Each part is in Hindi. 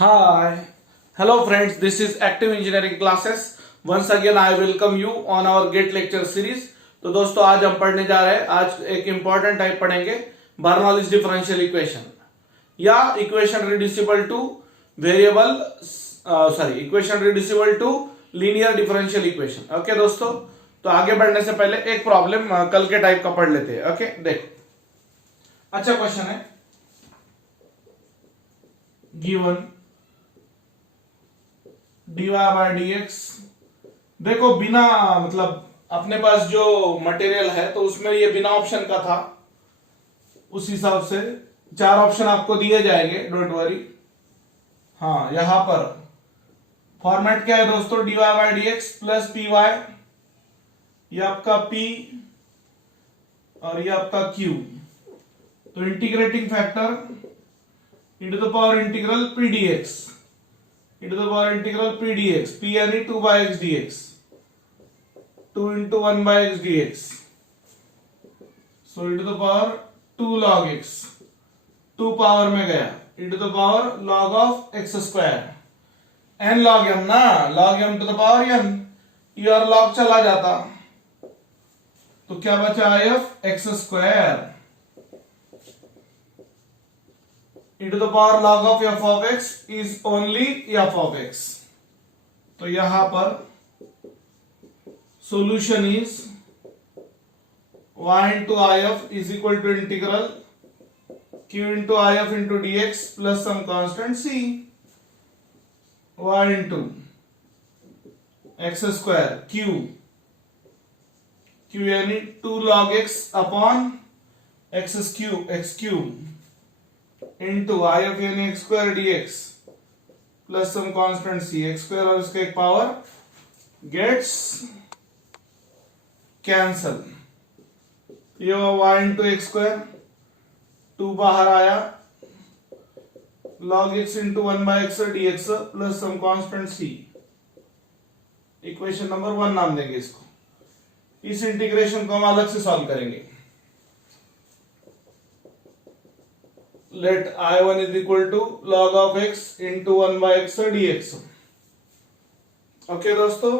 Hi, hello friends. This is Active Engineering Classes. Once again, I welcome you on our Get Lecture series. तो दोस्तों आज हम पढ़ने जा रहे हैं। आज एक इंपॉर्टेंट टाइप पढ़ेंगे बर्नौलीज डिफरेंशियल इक्वेशन या equation reducible to variable equation reducible to linear differential equation. Okay दोस्तों, तो आगे बढ़ने से पहले एक प्रॉब्लम कल के टाइप का पढ़ लेते हैं। ओके देखो, अच्छा क्वेश्चन है। गिवन dy बाय dx, देखो बिना मतलब अपने पास जो मटेरियल है तो उसमें ये बिना ऑप्शन का था, उस हिसाब से चार ऑप्शन आपको दिए जाएंगे, डोंट वरी। हाँ, यहां पर फॉर्मेट क्या है दोस्तों, dy बाय dx प्लस पी वाई, ये आपका p और ये आपका q। तो integrating factor e to the power integral p dx, e to the power integral p dx, p यानी 2 by x dx, 2 into 1 by x dx, so e to the power 2 log x, 2 power में गया, e to the power log of x square, n log m ना, log m to the power n, ये और log चला जाता, तो क्या बचा i of x square e to the power log of f of x is only f of x। तो यहां पर solution is y into I of is equal to integral q into I of into dx plus some constant c, y into x square q यानी 2 log x upon x cube into I of यानी x square dx plus some constant c, x square और इसका एक पावर gets cancel, ये y into x square, 2 बाहर आया, log x into 1 by x dx plus some constant c, equation number 1 नाम देंगे इसको। इस इंटीग्रेशन को हम अलग से सॉल्व करेंगे। Let I1 is equal to log of x into 1 by x dx। Okay दोस्तों,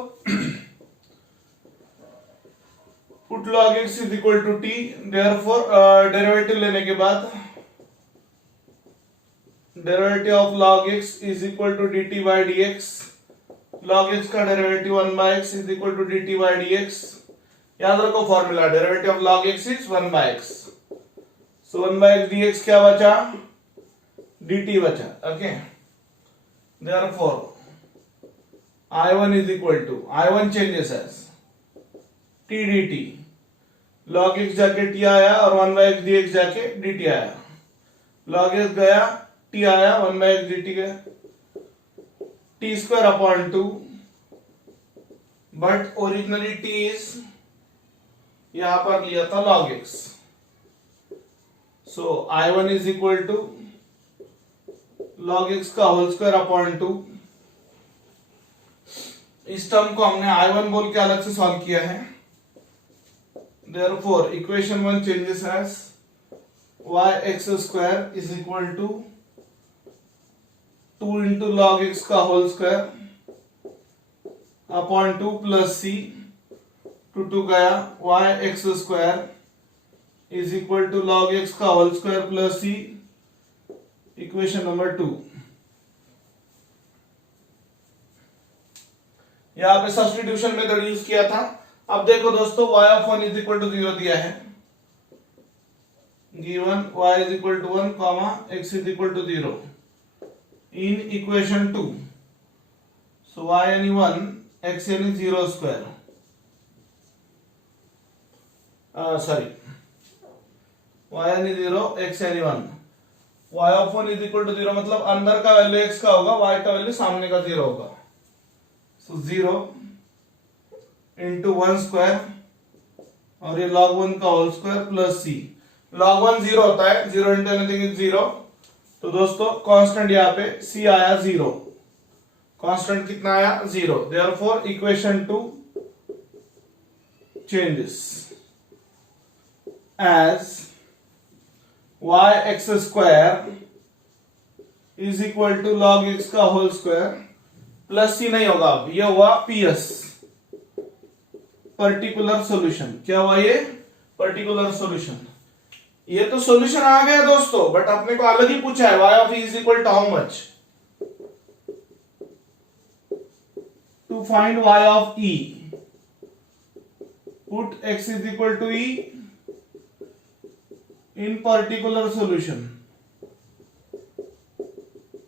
put log x is equal to t, therefore derivative लेने के बाद derivative of log x is equal to dt by dx, log x का derivative 1 by x is equal to dt by dx। याद रखो formula, derivative of log x is 1 by x, so 1 by x dx क्या बचा, dt बचा। Okay, therefore I1 is equal to, I1 changes as t dt, log x जाके t आया और 1 by x dx जाके dt आया, log x गया, t आया, 1 by x dt गया, t square upon 2, but originally t is यहां पर लिया था log x, so I1 is equal to log x का होल स्क्वायर अपॉन 2। इस टर्म को हमने I1 बोल के अलग से सॉल्व किया है, therefore equation 1 changes as yx square is equal to 2 into log x का whole square upon 2 plus c, 2 गया, yx square is equal to log x का whole square plus c, equation number 2। यहां पे सब्स्टिट्यूशन मेथड यूज किया था। अब देखो दोस्तों, y of 1 is equal to 0 दिया है, given y is equal to 1 comma x is equal to 0 in equation 2, so y यानी 1, x यानी 0 स्क्वायर, y यानी 0, x यानी 1, y of 1 is equal to 0 मतलब अंदर का वैल्यू x का होगा, y का वैल्यू सामने का 0 होगा, so 0 into 1 स्क्वायर और ये log 1 का whole square plus c, log 1 0 होता है, 0 into anything is 0, तो दोस्तों कांस्टेंट यहाँ पे c आया 0, कांस्टेंट कितना आया 0, therefore equation 2 changes as yx square is equal to log x का होल स्क्वायर प्लस सी नहीं होगा, अब ये हुआ पीएस, पर्टिकुलर सॉल्यूशन। क्या हुआ ये? Particular solution. ये तो सॉल्यूशन आ गया दोस्तों, बट आपने को अलग ही पूछा है, y of e is equal to how much. To find y of e, put x is equal to e in particular solution,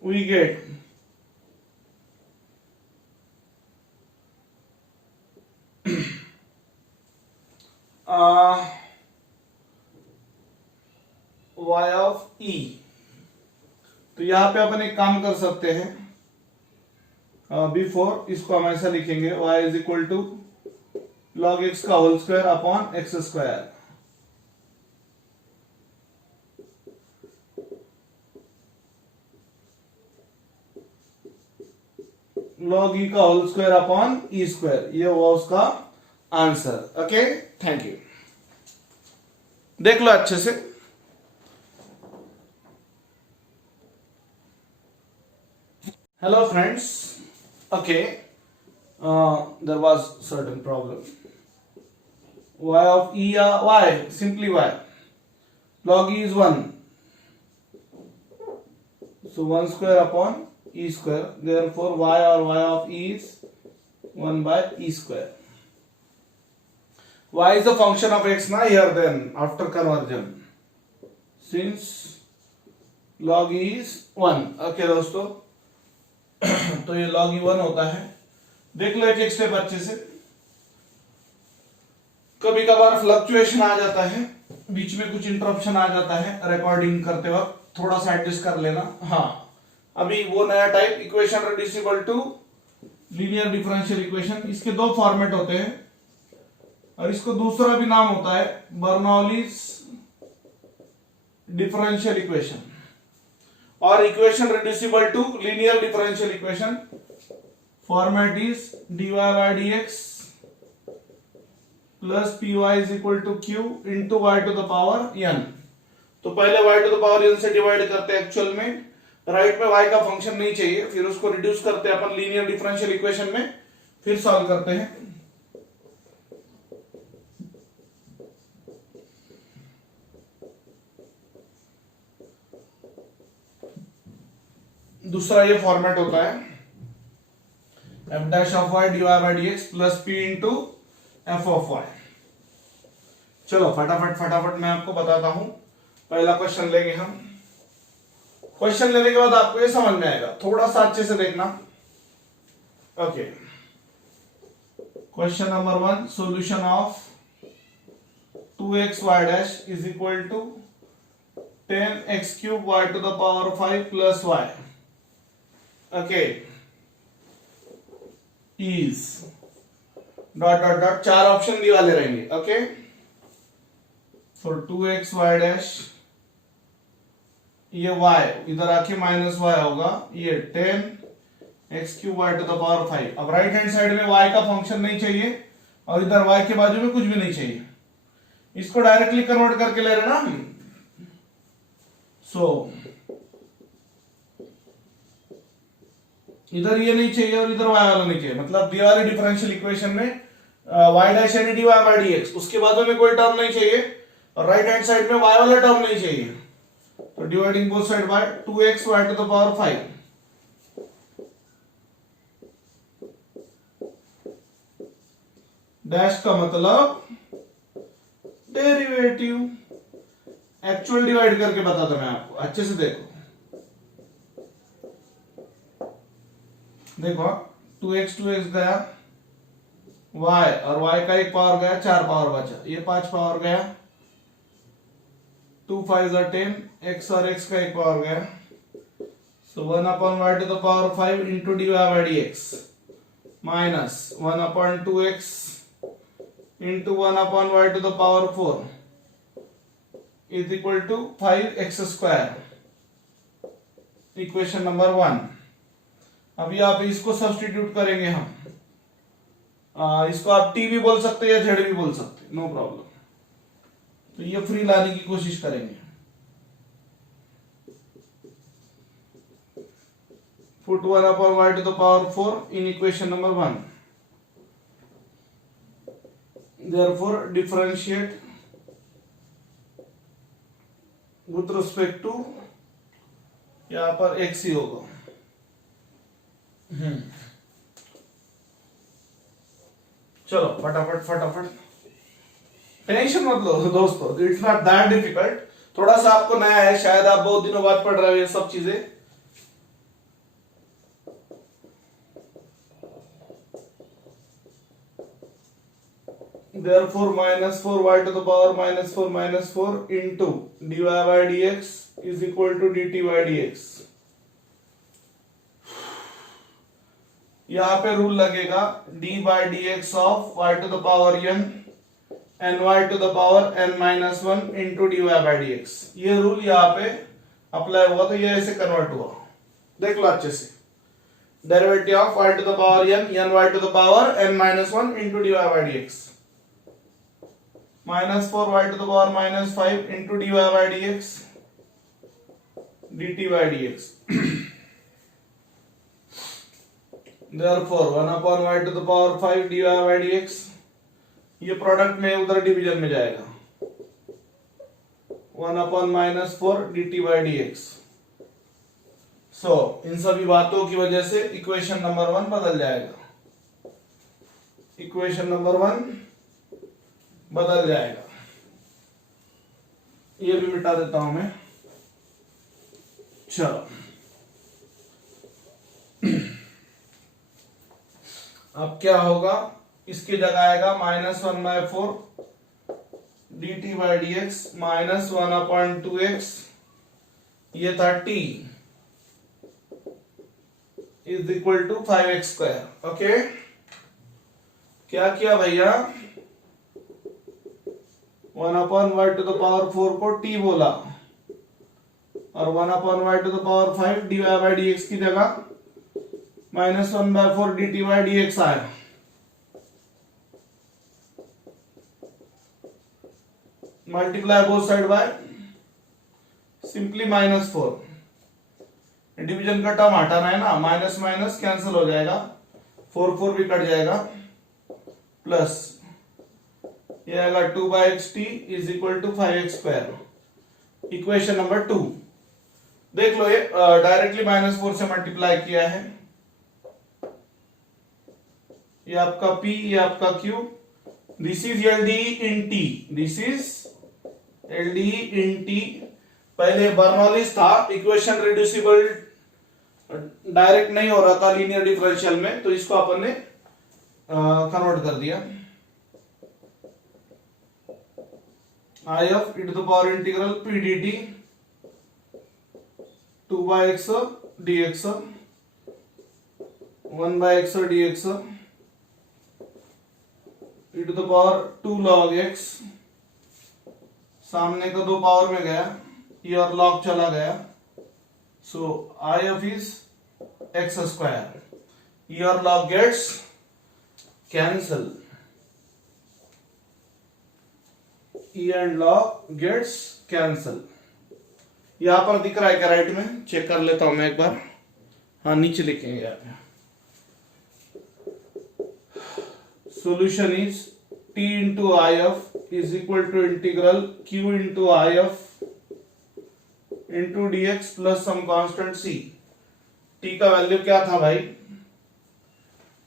we get y of e। तो यहां पे अपन एक काम कर सकते हैं, बिफोर इसको हम ऐसा लिखेंगे, y is equal to log x का whole square upon x square, log e का whole square upon e square. ये हुआ उसका आंसर। Okay, thank you. देख लो अच्छे से। Hello friends, okay, there was certain problem. Y of e, y, simply y, log e is 1, so 1 square upon e square, therefore y or y of e is 1 by e square. Y is the function of x na here, then after conversion, since log e is 1। okay दोस्तों, तो ये log e 1 होता है। देख लो एक एक स्टेप अच्छे से। कभी कभार फ्लक्चुएशन आ जाता है, बीच में कुछ इंटरप्शन आ जाता है रिकॉर्डिंग करते वक्त, थोड़ा सा एडजस्ट कर लेना। हाँ, अभी वो नया type equation reducible to linear differential equation, इसके दो फॉर्मेट होते हैं और इसको दूसरा भी नाम होता है बर्नौलीज डिफरेंशियल इक्वेशन और equation reducible to linear differential equation. Format is dy by dx plus py is equal to q into y to the power n। तो पहले y to the power n से डिवाइड करते हैं, एक्चुअल में राइट में y का फंक्शन नहीं चाहिए, फिर उसको रिड्यूस करते हैं अपन लीनियर डिफरेंशियल इक्वेशन में, फिर सॉल्व करते हैं। दूसरा ये फॉर्मेट होता है f dash of y dy by dx plus p into f of y। चलो फटाफट मैं आपको बताता हूं। पहला क्वेश्चन लेंगे हम। क्वेश्चन लेने के बाद आपको ये समझ में आएगा, थोड़ा सा अच्छे से देखना। Okay, question number 1, solution of 2x y dash is equal to 10x cube y to the power 5 plus y। Okay, is dot dot dot, चार ऑप्शन दी वाले रहेंगे। Okay, for 2x y dash, ये y इधर आके माइनस y होगा, ये 10x cube y to the power 5। अब राइट हैंड साइड में y का फंक्शन नहीं चाहिए और इधर y के बाजू में कुछ भी नहीं चाहिए, इसको डायरेक्टली कन्वर्ट करके ले रहे ना हम। सो इधर ये नहीं चाहिए और इधर y वाला नहीं चाहिए, मतलब दी वाली डिफरेंशियल इक्वेशन में y डैश यानी dy by dx, उसके बाद में कोई टर्म नहीं चाहिए और राइट हैंड साइड में y वाला टर्म नहीं चाहिए, तो dividing both side by 2x y to the power 5। Dash का मतलब डेरिवेटिव, एक्चुअल डिवाइड करके बताता मैं आपको, अच्छे से देखो। देखो 2x गया, y और y का एक पावर गया, 4 पावर बचा, ये 5 पावर गया, 2 5 10, x और x का एक पावर गया, so 1 upon y to the power 5 into dy by dx minus 1 upon 2x into 1 upon y to the power 4 is equal to 5x square. Equation number 1। अभी आप इसको सब्स्टिट्यूट करेंगे हम, इसको आप t भी बोल सकते हैं या z भी बोल सकते हैं, नो प्रॉब्लम। तो ये फ्री लाने की कोशिश करेंगे। Put 1 upon y to the power 4 in equation number 1. Therefore differentiate with respect to यहाँ पर x ही होगा. चलो फटाफट टेंशन मत लो दोस्तों, इट्स नॉट दैट डिफिकल्ट. थोड़ा सा आपको नया है, शायद आप बहुत दिनों बाद पढ़ रहे हो ये सब चीजें. Therefore minus 4y to the power minus 4 into dy by dx is equal to dt by dx. यहां पे रूल लगेगा d by dx of y to the power n and y to the power n minus 1 into dy by dx. ये रूल यहां पे अप्लाई हुआ तो ये ऐसे कन्वर्ट हुआ. देख लो अच्छे से. Derivative of y to the power n y to the power n minus 1 into dy by dx. minus 4y to the power minus 5 into dy by dx dt by dx. Therefore 1 upon y to the power 5 dy by dx, ये प्रोडक्ट में उधर डिवीजन में जाएगा. 1 upon minus 4 dt by dx. सो इन सभी बातों की वजह से इक्वेशन नंबर 1 बदल जाएगा. इक्वेशन नंबर 1 बदल जाएगा. ये भी मिटा देता हूं मैं. चलो अब क्या होगा, इसकी जगह आएगा -1/4 dt by dx minus 1/2x. ये था t is equal to 5x square. Okay, क्या किया भैया, 1 upon y to the power 4 को t बोला और 1 upon y to the power 5 dy by dx की जगह -1/4 dt by dx आया. Multiply both side by simply -4. Division का टर्म हटाना है ना, माइनस माइनस कैंसिल हो जाएगा, 4 भी कट जाएगा, प्लस ये आएगा 2/xt is equal to 5x square. Equation number 2 देख लो, ये डायरेक्टली -4 से मल्टीप्लाई किया है. ये आपका p, ये आपका q. This is LDE in t. This is LDE in t. पहले बर्नौलीज था, इक्वेशन रिड्यूसिबल डायरेक्ट नहीं हो रहा था लीनियर डिफरेंशियल में, तो इसको अपन ने कन्वर्ट कर दिया. I of e to the power integral p dt 2/x dx 1/x dx e to the power 2 log x. सामने का 2 पावर में गया, ये और log चला गया, so I of is x square. ये और log gets cancel. E and log gets cancel. यहां पर दिख रहा है क्या राइट में? चेक कर लेता हूं मैं एक बार. हाँ, नीचे लिखेंगे आप. Solution is t into I of is equal to integral q into I of into dx plus some constant c. t का वैल्यू क्या था भाई?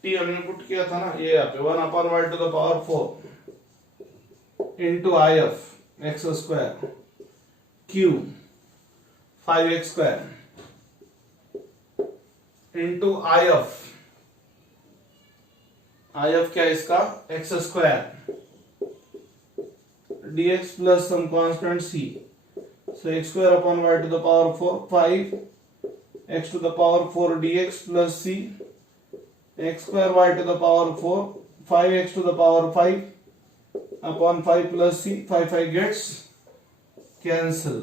t हमने पुट किया था ना, ये यहाँ पे 1 upon y to the power 4 into I of x square q 5x square into I of क्या इसका x square dx plus some constant c. So x square upon y to the power 4 5 x to the power 4 dx plus c x square y to the power 4 5x to the power 5 upon 5 plus c. 5 gets cancel.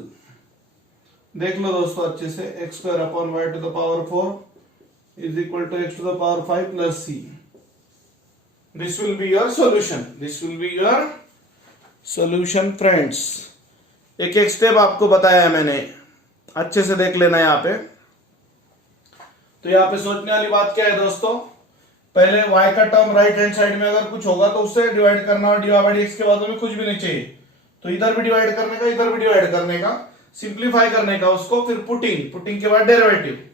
देख लो दोस्तों अच्छे से, x square upon y to the power 4 is equal to x to the power 5 plus c. This will be your solution. This will be your solution friends. एक एक स्टेप आपको बताया है मैंने, अच्छे से देख लेना यहाँ पे. तो यहाँ पे सोचने वाली बात क्या है दोस्तों, पहले y का टर्म राइट हैंड साइड में अगर कुछ होगा तो उससे डिवाइड करना, और dy/dx के बाद में कुछ भी नहीं चाहिए, तो इधर भी डिवाइड करने का, इधर भी डिवाइड करने का, सिंप्लीफाई करने का उसको, फिर पुटिंग के बाद डेरिवेटिव,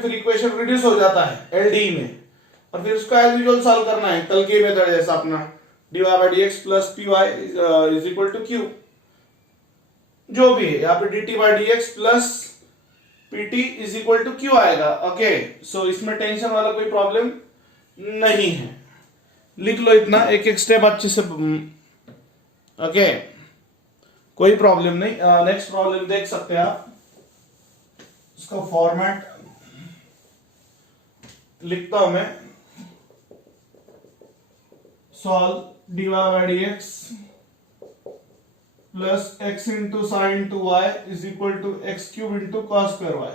फिर इक्वेशन रिड्यूस हो जाता है एलडी में, और फिर उसको एज यूजुअल सॉल्व करना है कल के मेथड जैसा अपना, dy/dx plus py is equal to q, जो भी है यहाँ पे dt/dx plus pt is equal to q आएगा। ओके, सो इसमें टेंशन वाला कोई प्रॉब्लम नहीं है, लिख लो इतना, एक एक स्टेप अच्छे से। ओके, कोई प्रॉब्लम नहीं। नेक्स्ट प्रॉब्लम देख सकते हैं आप, उसका फॉर्मेट लिखता हूं मैं, solve dy/dx plus x into sine into y is equal to x cube into cos square y,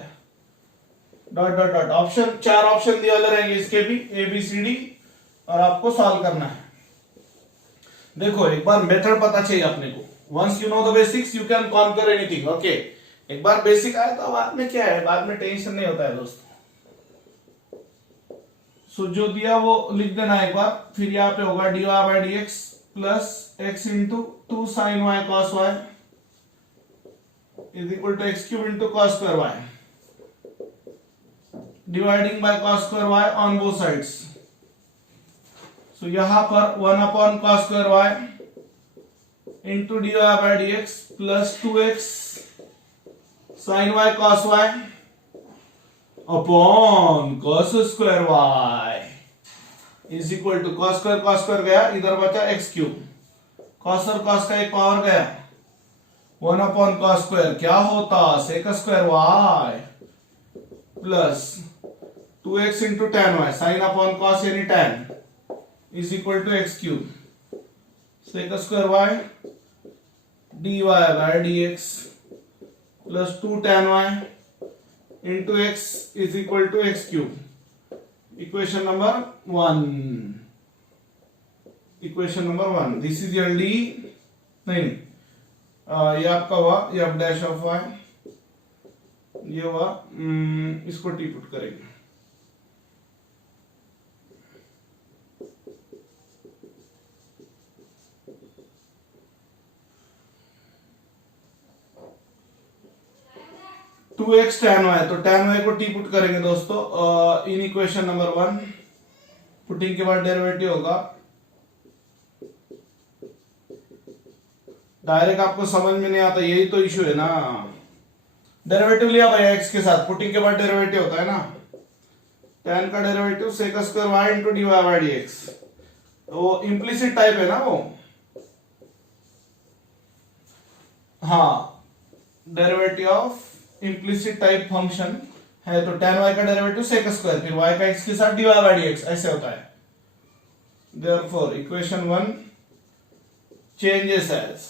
dot dot dot. Option, 4 option दिए वाले रहेंगे इसके भी, ए बी सी डी, और आपको सॉल्व करना है। देखो एक बार मेथड पता चाहिए अपने को, once you know the basics you can conquer anything. Okay, एक बार बेसिक आया तो बाद में क्या है, बाद में टेंशन नहीं होता है दोस्तों। सो जो दिया वो लिख देना एक बार, फिर यहाँ पे होगा dy/dx plus x into 2 sine y cos y is equal to x cube into cos square y, dividing by cos square y on both sides. So यहां पर 1 upon cos square y into dy/dx plus 2x sine y cos y upon cos square y is equal to cos square गया, इधर बचा एक्स क्यूब, कॉस और कॉस का एक पावर गया, 1 अपॉन कॉस स्क्वायर क्या होता, sec square y plus 2x into tan y, sine upon cos यानी tan is equal to x cube, sec square y dy/dx plus 2 tan y into x is equal to x cube. Equation number 1, this is LD, नहीं ये आपका हुआ, ये अब डैश ऑफ y, ये हुआ, इसको टी पुट करेंगे। टू एक्स tan y, तो tan y को टी पुट करेंगे दोस्तों इन इक्वेशन नंबर 1, पुटिंग के बाद डेरिवेटिव होगा, डायरेक्ट आपको समझ में नहीं आता, यही तो इशू है ना। डेरिवेटिव लिया भाई x के साथ, पुटिंग के बाद डेरिवेटिव होता है ना, tan का derivative sec square y into dy/dx, वो इम्प्लिसिट टाइप है ना वो, हाँ derivative of implicit type function है, तो tan y का डेरिवेटिव सेक स्क्वायर, फिर y का x के साथ dy/dx, ऐसे होता है। देयरफॉर इक्वेशन 1 चेंजेस एज,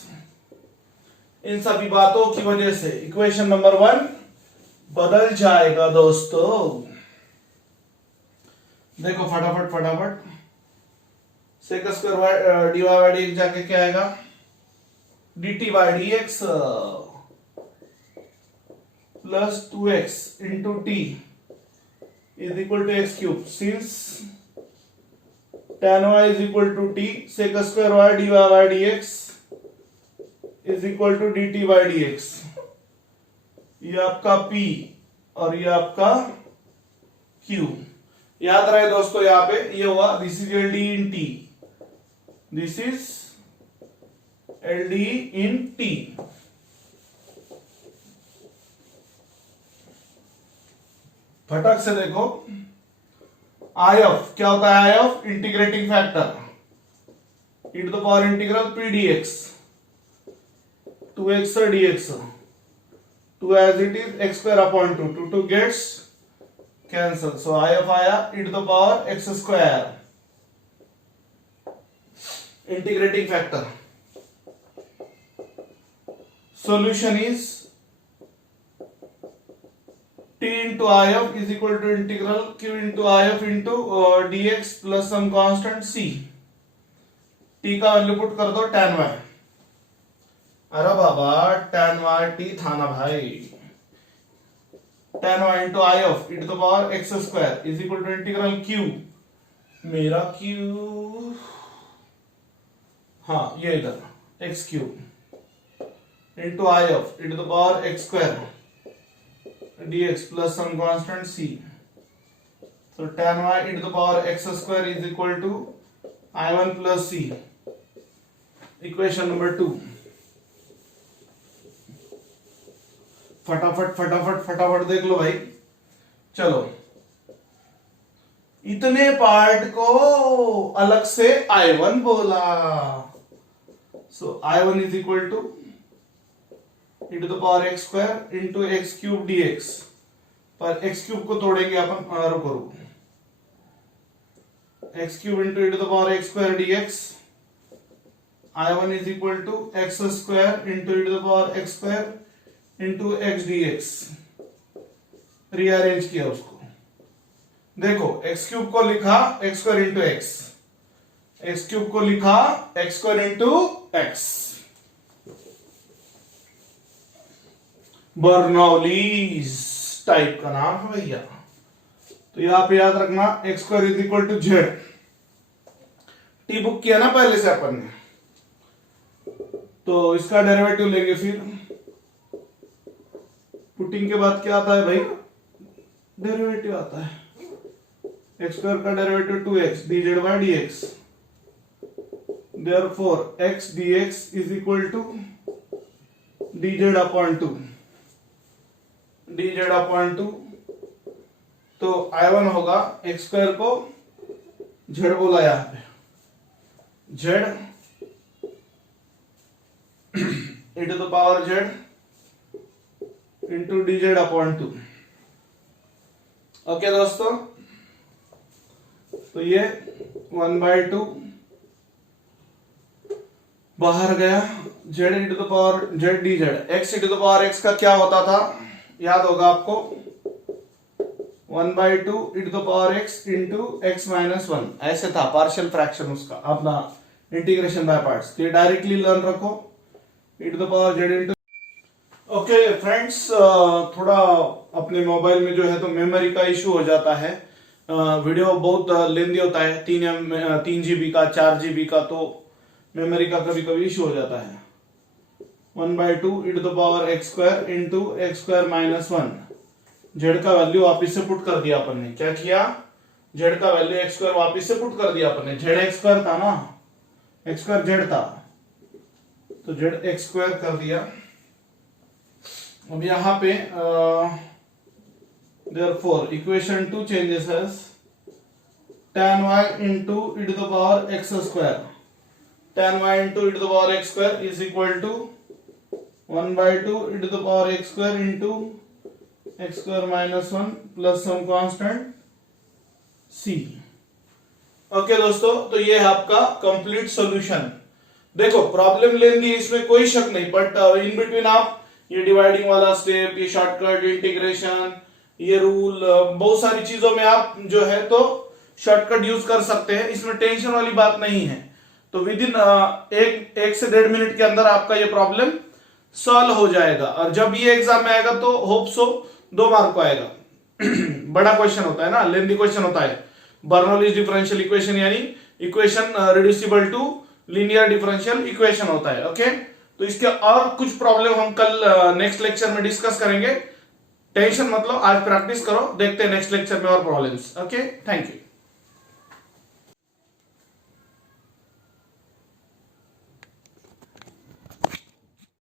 इन सभी बातों की वजह से इक्वेशन नंबर 1 बदल जाएगा दोस्तों। देखो फटाफट, सेक स्क्वायर dy/dx जाके क्या आएगा, dt/dx plus 2x into t is equal to x cube, since tan y is equal to t, sec square y dy/dx is equal to dt/dx, ये आपका p और ये आपका q। याद रहे दोस्तों, यहां पे ये हुआ, this is L D in t, this is L D in t. फटक से देखो, आई ऑफ क्या होता है, I F integrating factor, e to the power integral p dx, 2x dx, 2 as it is x square upon 2, 2 gets cancel, so I of आया e to the power x square, integrating factor. Solution is t into I of is equal to integral q into I of into dx plus some constant c, t का वैल्यू पुट कर दो tan y, अरे बाबा tan y t था ना भाई, tan y into I of e to the power x square is equal to integral q, मेरा q, हाँ ये इधर x cube into I of e to the power x square dx plus some constant c. So tan y e to the power x square is equal to I1 plus c. Equation number 2. फटाफट देख लो भाई. चलो, इतने पार्ट को अलग से I1 बोला. So I1 is equal to e to the power x square into x cube dx. पर x क्यूब को तोड़ेंगे अपन, रुको x cube into e to the power x square dx. I1 is equal to x square into e to the power x square into x dx. Rearrange किया उसको. देखो x क्यूब को लिखा x square into x cube को लिखा x square into x. Bernoulli's type का नाम है भैया. तो यहां पे याद रखना x square is equal to z. T book किया ना पहले से अपन ने, तो इसका डेरिवेटिव लेंगे. फिर पुटिंग के बाद क्या आता है भाई? डेरिवेटिव आता है. एक्स स्क्वायर का derivative 2x dz by dx. Therefore x dx is equal to dz upon 2. dz upon 2. तो I1 होगा एक्स स्क्वायर को z बोला यहां पे, z e to the power z into dz upon 2. Okay दोस्तों, तो ये 1/2 बाहर गया. z e to the power z dz. x e to the power x का क्या होता था याद होगा आपको? 1/2 e to the power x into x minus 1. ऐसे था पार्शियल फ्रैक्शन उसका, अपना इंटीग्रेशन बाय पार्ट्स. तो ये डायरेक्टली लर्न रखो e to the power z into. Okay friends, थोड़ा अपने मोबाइल में जो है तो मेमोरी का इशू हो जाता है. वीडियो बहुत लेंदी होता है, 3 GB का, 4 GB का, तो मेमोरी का कभी कभी इशू हो जाता है. 1/2 e to the power x square into x square minus 1. z का वैल्यू वापिस से पुट कर दिया अपन ने. क्या किया? z का वैल्यू x स्क्वायर वापिस से पुट कर दिया अपन ने. z x स्क्वायर था ना, x स्क्वायर z था, तो z x स्क्वायर कर दिया. अब यहां पे therefore equation 2 changes as tan y into e to the power x square. tan y into e to the power x square is equal to 1/2 e to the power x square into x square minus 1 plus some constant c. Okay दोस्तों, तो ये है आपका कंप्लीट सॉल्यूशन. देखो प्रॉब्लम लेंदी, इसमें कोई शक नहीं, बट इन बिटवीन आप ये डिवाइडिंग वाला स्टेप, ये शॉर्टकट, इंटीग्रेशन, ये रूल, बहुत सारी चीजों में आप जो है तो शॉर्टकट यूज कर सकते हैं. इसमें टेंशन वाली बात नहीं है. तो विद इन 1 से 1.5 मिनट के अंदर आपका ये प्रॉब्लम सॉल्व हो जाएगा. और जब ये एग्जाम में आएगा तो होप सो 2 मार्क को आएगा. बड़ा क्वेश्चन होता है ना, लेंथी क्वेश्चन होता है. बर्नौलीज डिफरेंशियल इक्वेशन यानी equation reducible to linear differential equation होता है. ओके, तो इसके और कुछ प्रॉब्लम हम कल नेक्स्ट लेक्चर में डिस्कस करेंगे. टेंशन मतलब आज प्रैक्टिस करो, देखते हैं नेक्स्ट लेक्चर में और प्रॉब्लम्स. Okay, thank you.